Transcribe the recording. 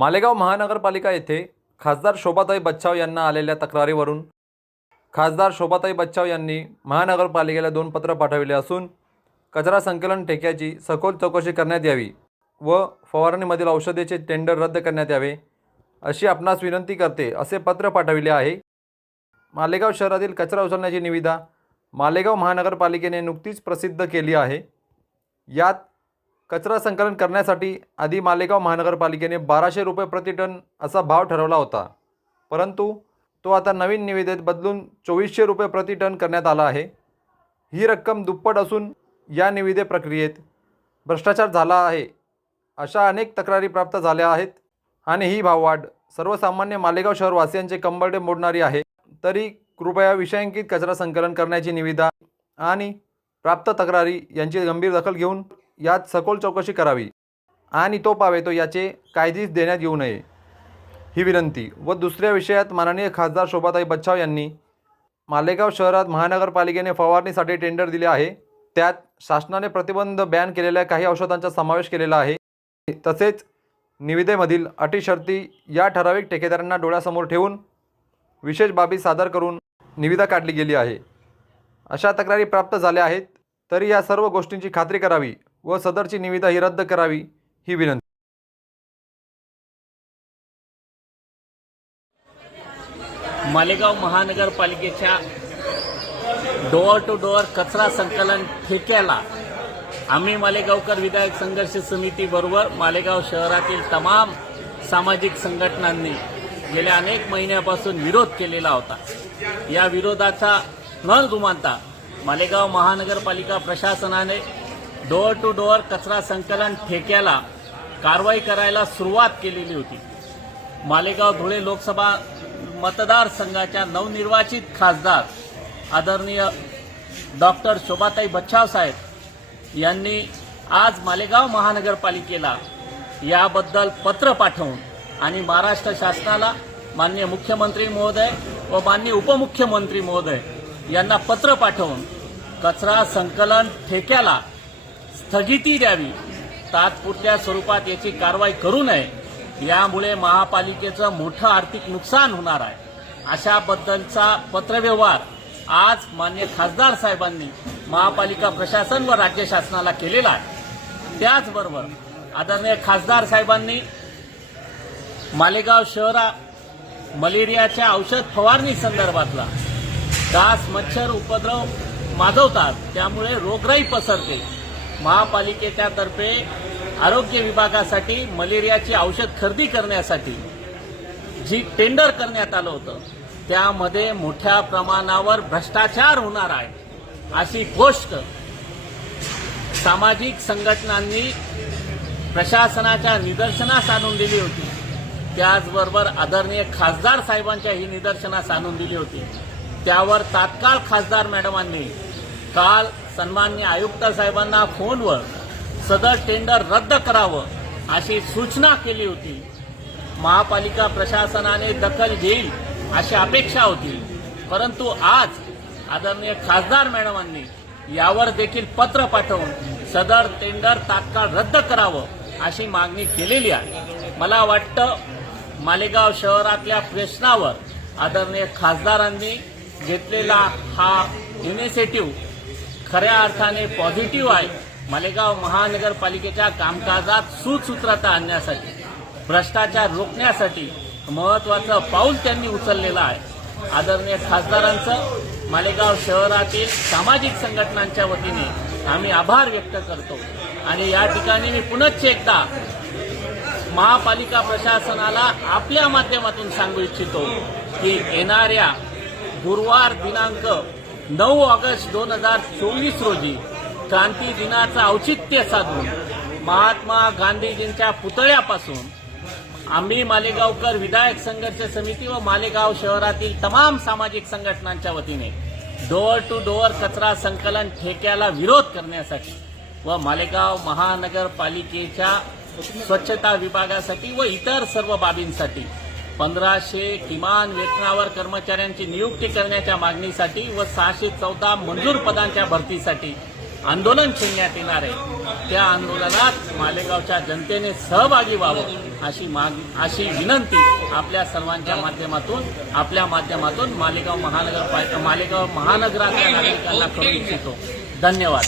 मालेगाव महानगरपालिका येथे खासदार शोभाताई बच्चाव यांना आलेल्या तक्रारीवरून खासदार शोभाताई बच्चाव यांनी महानगरपालिकेला दोन पत्र पाठविले असून कचरा संकलन ठेक्याची सखोल चौकशी करण्यात यावी व फवारणीमधील औषधेचे टेंडर रद्द करण्यात यावे अशी आपणास विनंती करते असे पत्र पाठविले आहे. मालेगाव शहरातील कचरा उचलण्याची निविदा मालेगाव महानगरपालिकेने नुकतीच प्रसिद्ध केली आहे. यात कचरा संकलन करण्यासाठी आधी मालेगाव महानगरपालिकेने बाराशे रुपये प्रतिटन असा भाव ठरवला होता. परंतु तो आता नवीन निविदेत बदलून चोवीसशे रुपये प्रतिटन करण्यात आला आहे. ही रक्कम दुप्पट असून या निविदे प्रक्रियेत भ्रष्टाचार झाला आहे अशा अनेक तक्रारी प्राप्त झाल्या आहेत आणि ही भाववाढ सर्वसामान्य मालेगाव शहरवासियांचे कंबरडे मोडणारी आहे. तरी कृपया विषयांकित कचरा संकलन करण्याची निविदा आणि प्राप्त तक्रारी यांची गंभीर दखल घेऊन यात सखोल चौकशी करावी आणि तो पावे तो याचे कायदेच देण्यात येऊ नये. ही विनंती व दुसऱ्या विषयात माननीय खासदार शोभाताई बच्छाव यांनी मालेगाव शहरात महानगरपालिकेने फवारणीसाठी टेंडर दिले आहे. त्यात शासनाने प्रतिबंध बॅन केलेल्या काही औषधांचा समावेश केलेला आहे. तसेच निविदेमधील अटी शर्ती या ठराविक ठेकेदारांना डोळ्यासमोर ठेवून विशेष बाबी सादर करून निविदा काढली गेली आहे. अशा तक्रारी प्राप्त झाल्या आहेत तरी या सर्व गोष्टींची खात्री करावी. व सदरची निविदा ही रद्द करावी ही विनंती. मालेगाव महानगरपालिकेच्या डोअर टू डोअर कचरा संकलन ठेक्याला आम्ही मालेगावकर विधायक संघर्ष समितीबरोबर मालेगाव शहरातील तमाम सामाजिक संघटनांनी गेल्या अनेक महिन्यापासून विरोध केलेला होता. या विरोधाचा न जुमानता मालेगाव महानगरपालिका प्रशासनाने डोअर टू डोअर कचरा संकलन ठेक्याला कारवाई करायला सुरुवात केलेली होती. मालेगाव धुळे लोकसभा मतदारसंघाच्या नवनिर्वाचित खासदार आदरणीय डॉक्टर शोभाताई बच्छाव साहेब यांनी आज मालेगाव महानगरपालिकेला याबद्दल पत्र पाठवून आणि महाराष्ट्र शासनाला माननीय मुख्यमंत्री महोदय व माननीय उपमुख्यमंत्री महोदय यांना पत्र पाठवून कचरा संकलन ठेक्याला स्थगिती द्यावी. तात्पुरत्या स्वरूपात याची कारवाई करू नये. यामुळे महापालिकेचं मोठं आर्थिक नुकसान होणार आहे. अशाबद्दलचा पत्रव्यवहार आज मान्य खासदार साहेबांनी महापालिका प्रशासन व राज्य शासनाला केलेला आहे. त्याचबरोबर आदरणीय खासदार साहेबांनी मालेगाव शहरा मलेरियाच्या औषध फवारणी संदर्भातला डास मच्छर उपद्रव माजवतात. त्यामुळे रोगराई पसरते. महापालिकेच्या तर्फे आरोग्य विभागासाठी मलेरियाची औषध खरेदी करण्यासाठी जी टेंडर करण्यात आलं होतं त्यामध्ये मोठ्या प्रमाणावर भ्रष्टाचार होणार आहे अशी गोष्ट सामाजिक संघटनांनी प्रशासनाच्या निदर्शनास आणून दिली होती. त्याचबरोबर आदरणीय खासदार साहेबांच्या ही निदर्शनास आणून दिली होती. त्यावर तात्काळ खासदार मॅडमांनी काल सन्मान्य आयुक्त साहेबांना फोनवर सदर टेंडर रद्द करावं अशी सूचना केली होती. महापालिका प्रशासनाने दखल घेईल अशी अपेक्षा होती. परंतु आज आदरणीय खासदार मॅडमांनी यावर देखील पत्र पाठवून सदर टेंडर तात्काळ रद्द करावं अशी मागणी केलेली आहे. मला वाटतं मालेगाव शहरातल्या प्रश्नावर आदरणीय खासदारांनी घेतलेला हा इनिशिएटिव्ह खऱ्या अर्थाने पॉझिटिव्ह आहे. मालेगाव महानगरपालिकेच्या कामकाजात सुसूत्रता आणण्यासाठी भ्रष्टाचार रोखण्यासाठी महत्वाचं पाऊल त्यांनी उचललेलं आहे. आदरणीय खासदारांचं मालेगाव शहरातील सामाजिक संघटनांच्या वतीने आम्ही आभार व्यक्त करतो. आणि या ठिकाणी मी पुनश्च एकदा महापालिका प्रशासनाला आपल्या माध्यमातून सांगू इच्छितो की येणाऱ्या गुरुवार दिनांक नऊ ऑगस्ट दोन हजार चोवीस रोजी क्रांती दिनाचं औचित्य साधून महात्मा गांधीजींच्या पुतळ्यापासून आम्ही मालेगावकर विधायक संघर्ष समिती व मालेगाव शहरातील तमाम सामाजिक संघटनांच्या वतीने डोअर टू डोअर कचरा संकलन ठेक्याला विरोध करण्यासाठी व मालेगाव महानगरपालिकेच्या स्वच्छता विभागासाठी व इतर सर्व बाबींसाठी पंधराशे किमान वेतनावर कर्मचाऱ्यांची नियुक्ती करण्याच्या मागणीसाठी व सहाशे चौदा मंजूर पदांच्या भरतीसाठी आंदोलन छेडण्यात येणार आहे. त्या आंदोलनात मालेगावच्या जनतेने सहभागी व्हावं अशी माग अशी विनंती आपल्या सर्वांच्या माध्यमातून आपल्या माध्यमातून मालेगाव महानगर मालेगाव महानगरातल्या नागरिकांना करू इच्छितो. धन्यवाद.